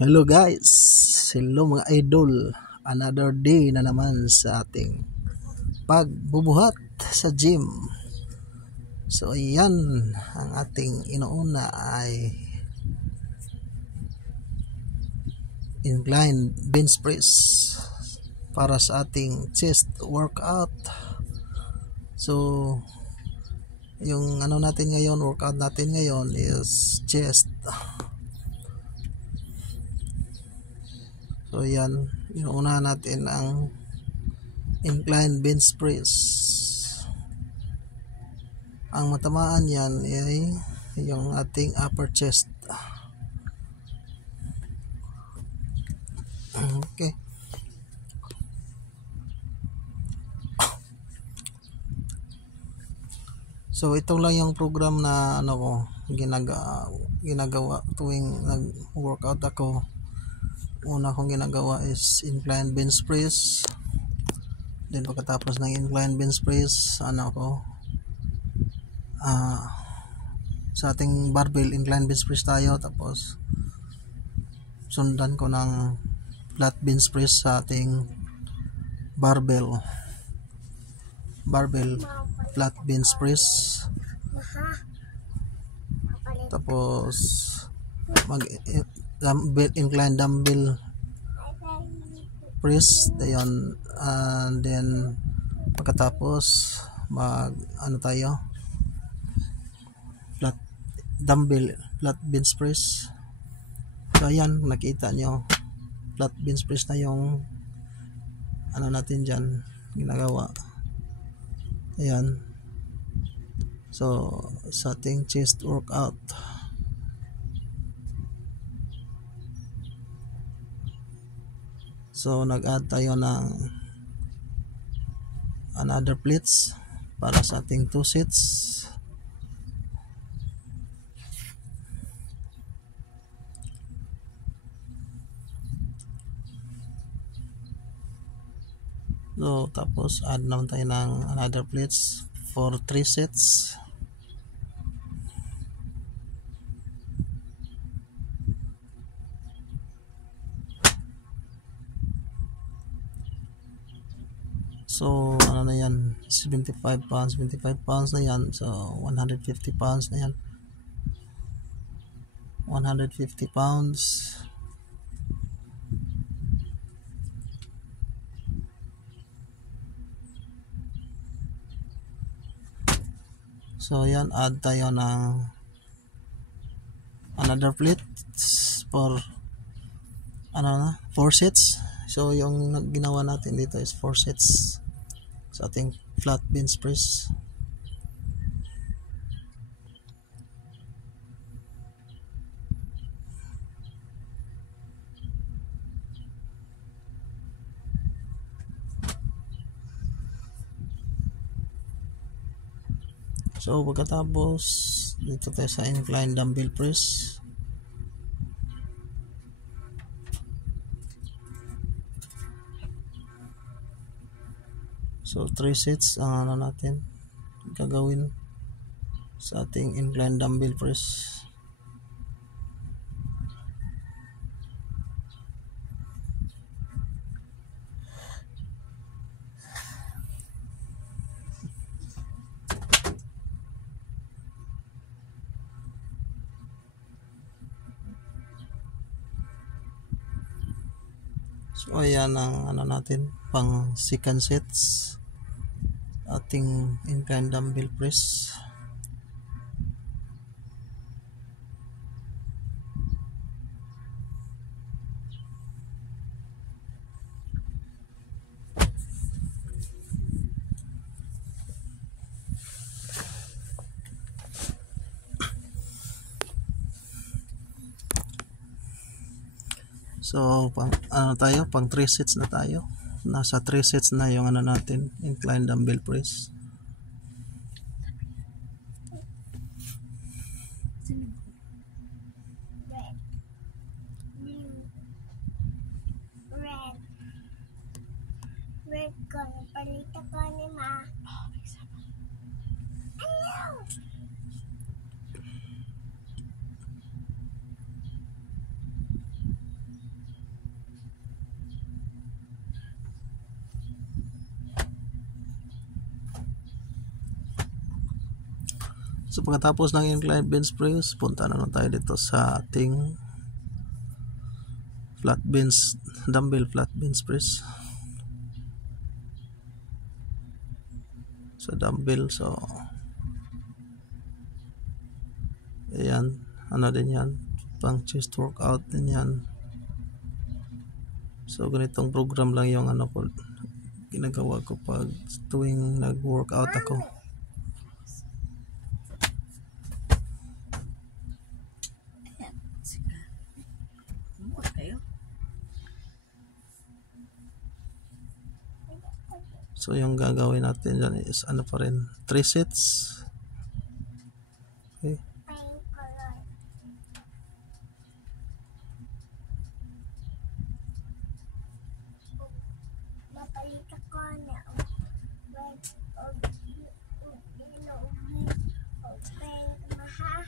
Hello guys, hello mga idol. Another day na naman sa ating pagbubuhat sa gym. So ayan, ang ating inuuna ay incline bench press para sa ating chest workout. So yung workout natin ngayon is chest. So yan, inuuna natin ang incline bench press. Ang matamaan yan ay yung ating upper chest. Okay. So ito lang yung program na ginagawa tuwing nag-workout ako. Una kong ginagawa is incline bench press. Then pagkatapos ng incline bench press, sa ating barbell incline bench press tayo, tapos sundan ko ng flat bench press sa ating barbell flat bench press. Tapos incline dumbbell press dayon, and then pagkatapos flat bench press. So ayan, nakita nyo, flat bench press na yung natin dyan ginagawa. Ayan, so sa ating chest workout. So nag-add tayo ng another plates para sa ating 2 sets. So tapos add naman tayo ng another plates for 3 sets. So na yan, 75 pounds na yan. So 150 pounds na yan. 150 pounds. So yan, add tayo ng another plate for 4 sets. So yung ginawa natin dito is 4 sets sa ating flat bench press. So pagkatapos dito tayo sa incline dumbbell press. So 3 sets ang natin gagawin sa ating incline dumbbell press. So ayan ang natin pang second sets ating incline dumbbell press. So pang 3 sets na tayo. Nasa 3 sets na yung natin, incline dumbbell press. Red color, palita ka ni ma. Ayaw! So pagkatapos ng incline bench press, punta na lang tayo dito sa ating dumbbell flat bench press. Sa dumbbell, so ayan, ano din yan, pang chest workout din yan. So ganitong program lang yung ano ko, ginagawa ko pag tuwing nag-workout ako. So yung gagawin natin dyan is ano pa rin, 3 sets. Okay. Pink color. Napalit ako na red o yellow o pink maha.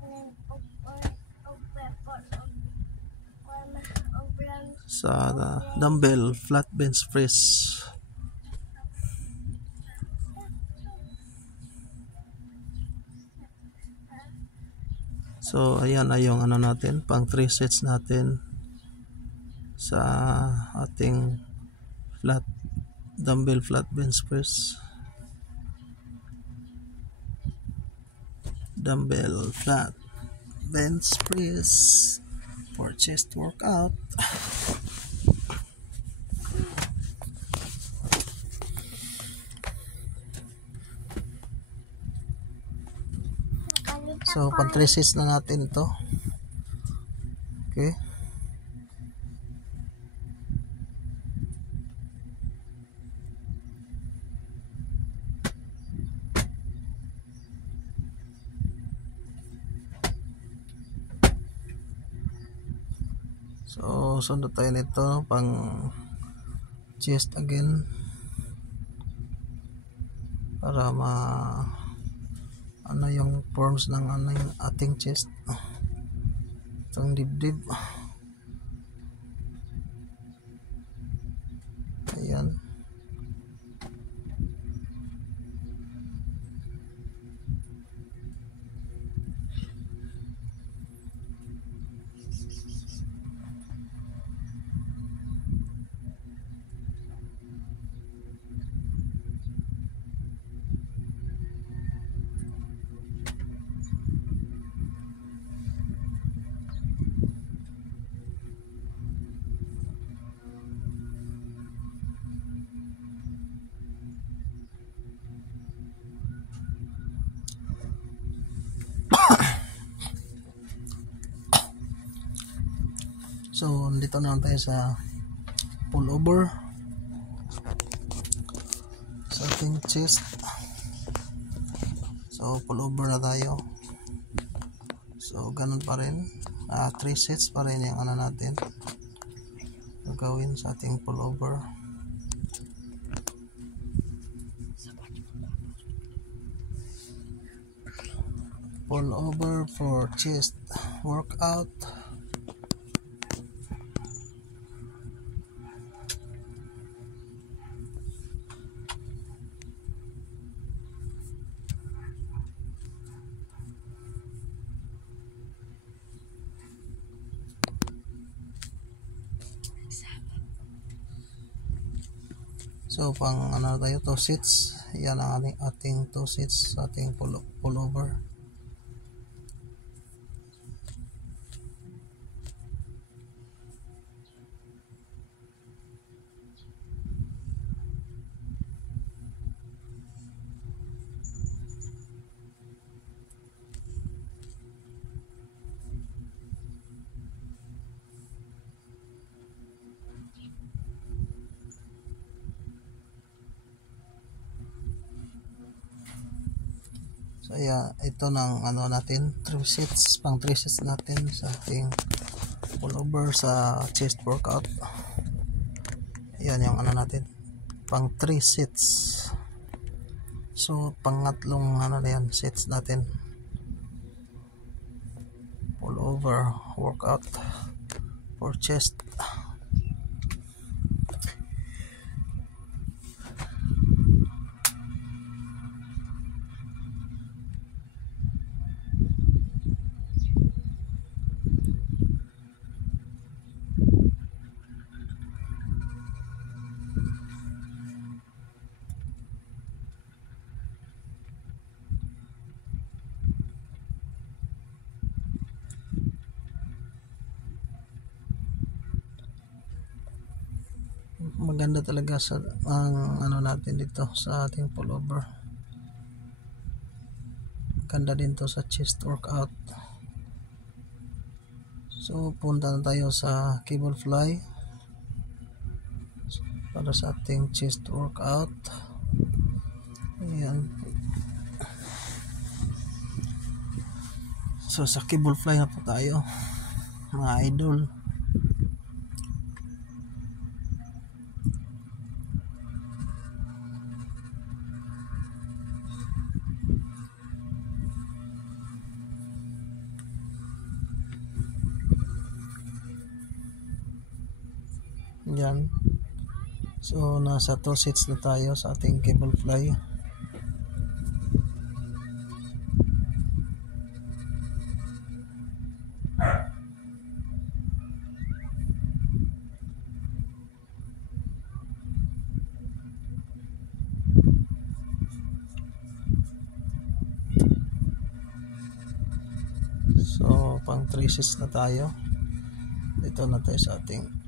And o purple o brown. Sa dumbbell flat bench press. So ayan ay yung ano natin, pang 3 sets natin sa ating dumbbell flat bench press. Dumbbell flat bench press for chest workout. So pang 3 sets na natin ito. Okay. So sunod tayo nito pang chest again para ano yung forms ng ano yung ating chest, itong dibdib. Ayan. So dito na tayo sa pull over sa ating chest. So pull over na tayo. So ganun pa rin, 3 sets pa rin yung ano natin gagawin sa ating pull over. Pull over for chest workout. So pang ano tayo, 2 seats. Yan ang ating 2 seats sa ating pull over. So yeah, ito ng ano natin, 3 sets, pang 3 sets natin sa ating pullover sa chest workout. Yan yung ano natin, pang 3 sets. So pangatlong ano na yan, sets natin, pullover workout for chest. maganda talaga sa ang ano natin dito sa ating pullover. Maganda din to sa chest workout. So punta na tayo sa cable fly para sa ating chest workout. Ayan. So sa cable fly na po tayo, mga idol. Yan. So nasa 2 sets na tayo sa ating cable fly. So pang 3 sets na tayo. Dito na tayo sa ating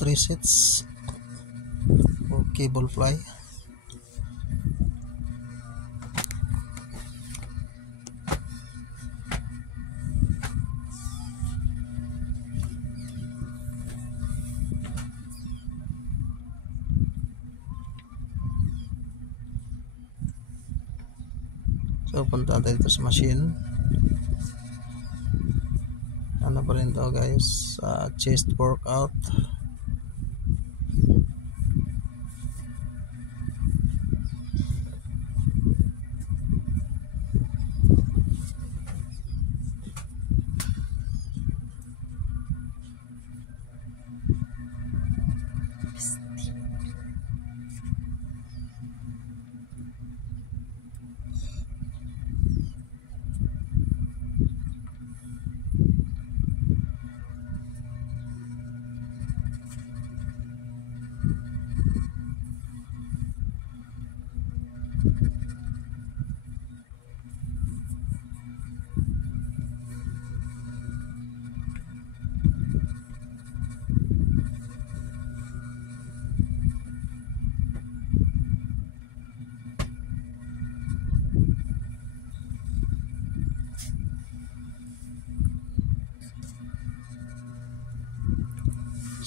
3 sets o cable fly. So punta tayo dito sa machine. Ano pa rin to guys, sa chest workout.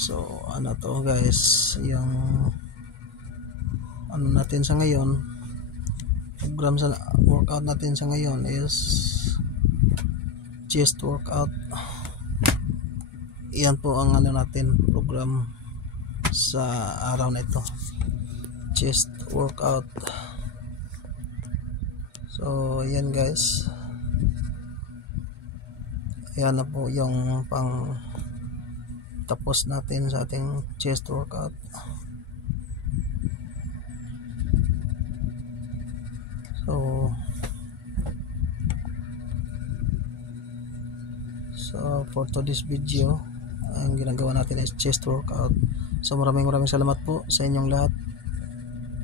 So ano to guys, yung ano natin sa ngayon, program sa workout natin sa ngayon is chest workout. Iyan po ang ano natin program sa araw na ito, chest workout. So yan guys, yan na po yung pang tapos natin sa ating chest workout. So for today's video, ang ginagawa natin is chest workout. So maraming salamat po sa inyong lahat.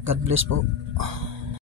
God bless po.